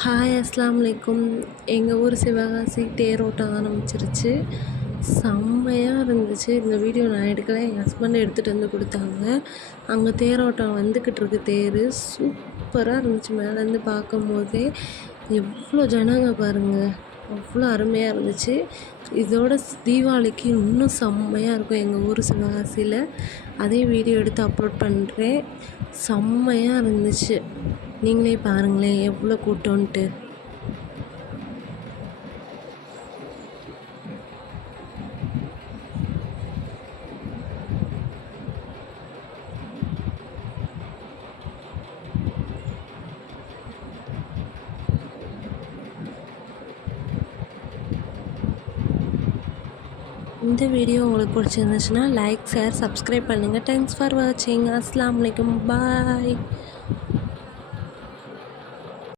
Hi அஸ்ஸலாமு அலைக்கும். எங்கள் ஊர் சிவகாசி தேரோட்டம் ஆரம்பிச்சிருச்சு. செம்மையாக இருந்துச்சு. இந்த வீடியோ நான் எடுக்கல, எங்கள் ஹஸ்பண்ட் எடுத்துகிட்டு வந்து கொடுத்தாங்க. அங்கே தேரோட்டம் வந்துக்கிட்டுருக்கு. தேர் சூப்பராக இருந்துச்சு. மேலேருந்து பார்க்கும்போதே எவ்வளோ ஜனங்க பாருங்கள், அவ்வளோ அருமையாக இருந்துச்சு. இதோட தீபாவளிக்கு இன்னும் செம்மையாக இருக்கும் எங்கள் ஊர் சிவகாசியில். அதே வீடியோ எடுத்து அப்லோட் பண்ணுறேன். செம்மையாக இருந்துச்சு. நீங்களே பாருங்களேன் எவ்வளோ கூட்டம்ன்ட்டு. இந்த வீடியோ உங்களுக்கு பிடிச்சிருந்துச்சுன்னா லைக், ஷேர், சப்ஸ்கிரைப் பண்ணுங்கள். தேங்க்ஸ் ஃபார் வாட்சிங். அஸ்ஸலாமு அலைக்கும். பாய்.